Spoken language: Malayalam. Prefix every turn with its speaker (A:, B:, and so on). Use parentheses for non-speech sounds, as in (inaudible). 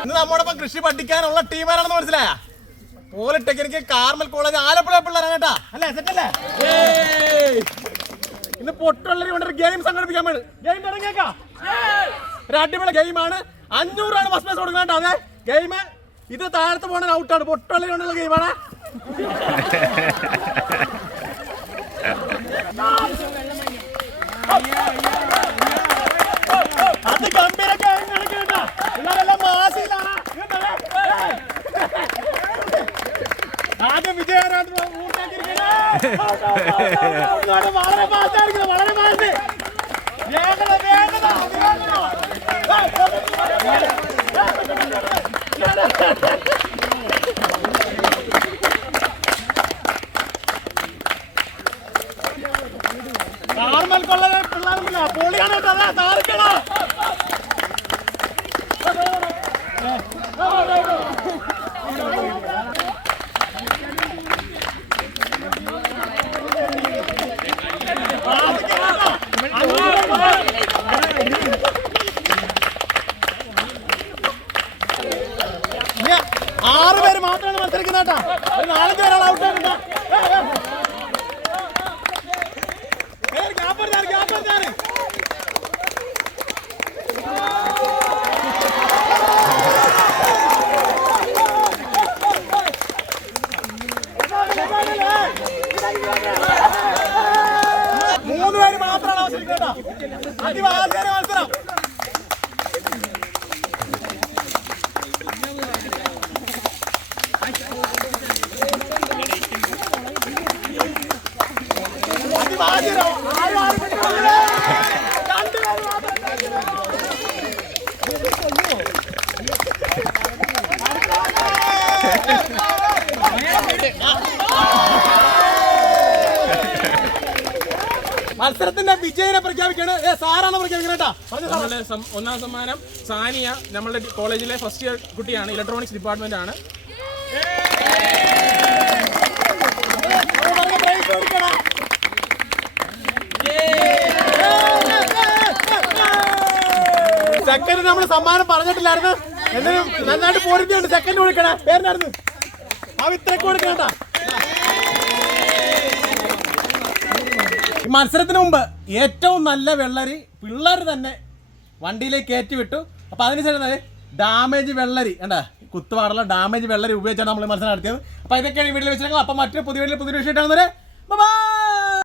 A: ഇന്ന് നമ്മോടൊപ്പം കൃഷി പഠിക്കാനുള്ള ടീമാരാണെന്ന് മനസ്സിലായ? പോളിടെക്നിക്ക് കാർമൽ കോളേജ് ആലപ്പുഴ പിള്ളേരാണ് കേട്ടാ. അല്ലേ സെറ്റല്ലേ! ഇന്ന് പൊട്ടുള്ളവർ കൊണ്ടൊരു ഗെയിം സംഘടിപ്പിക്കാൻ വേണ്ടി. ഗെയിം തുടങ്ങിയേക്കാ ഒരു അടിപൊളി ഗെയിമാണ് അഞ്ഞൂറാണ് ഫസ്റ്റ് പ്രൈസ് കൊടുക്കേണ്ട അതെ ഗെയിം ഇത് താഴത്ത് പോകണ ഔട്ടാണ് പൊട്ടുള്ളവർ കൊണ്ടുള്ള ഗെയിമാണ് (laughs) ആദ്യം വിജയനായിട്ട് വളരെ ഫാസ്റ്റായിരിക്കുന്നു വളരെ മാസ് വേഗത വേഗത നോർമൽ കൊള്ള പിള്ളേരൊന്നുമില്ല പൊളിയാണ് കേട്ടോ മത്സരിക്കുന്നത് കേട്ടോ നാലഞ്ച് പേരാൾ ഔട്ട് എടുത്താൽ മൂന്ന് പേര് മാത്രമാണ് അവസരിക്കുന്നത് കേട്ടോ. അതിവാദ്യ മത്സരം. മത്സരത്തിന്റെ വിജയനെ പ്രഖ്യാപിക്കാണ് ഏ സാറാണ് പ്രഖ്യാപിക്കുന്നത്
B: ഒന്നാം സമ്മാനം സാനിയ നമ്മളുടെ കോളേജിലെ ഫസ്റ്റ് ഇയർ കുട്ടിയാണ് ഇലക്ട്രോണിക്സ് ഡിപ്പാർട്ട്മെന്റ് ആണ് നമ്മൾ പറഞ്ഞ പ്രൈസ് കൊടുക്കണം.
A: സെക്കൻഡ് നമ്മൾ സമ്മാനം പറഞ്ഞിട്ടില്ലായിരുന്നു. എന്നാലും നന്നായിട്ട് പോരുന്നുണ്ട്. സെക്കൻഡ് കൊടുക്കണേ പേരിനായിരുന്നു അവ ഇത്രയ്ക്ക് കൊടുക്കണ്ട മത്സരത്തിന് മുമ്പ് ഏറ്റവും നല്ല വെള്ളരി പിള്ളേർ തന്നെ വണ്ടിയിലേക്ക് കയറ്റി വിട്ടു അപ്പൊ അതിനുശേഷം ഡാമേജ് വെള്ളരി. എന്താ കുത്തുവാറുള്ള ഡാമേജ് വെള്ളരി ഉപയോഗിച്ചാണ് നമ്മൾ മത്സരം നടത്തിയത്. അപ്പൊ ഇതൊക്കെയാണ് ഈ വീട്ടിൽ വെച്ചിട്ടുണ്ടെങ്കിൽ അപ്പൊ മറ്റൊരു പുതിയ വീട്ടിൽ പുതിയ വിഷയം ഇട്ടാണെന്നൊരു ബൈ!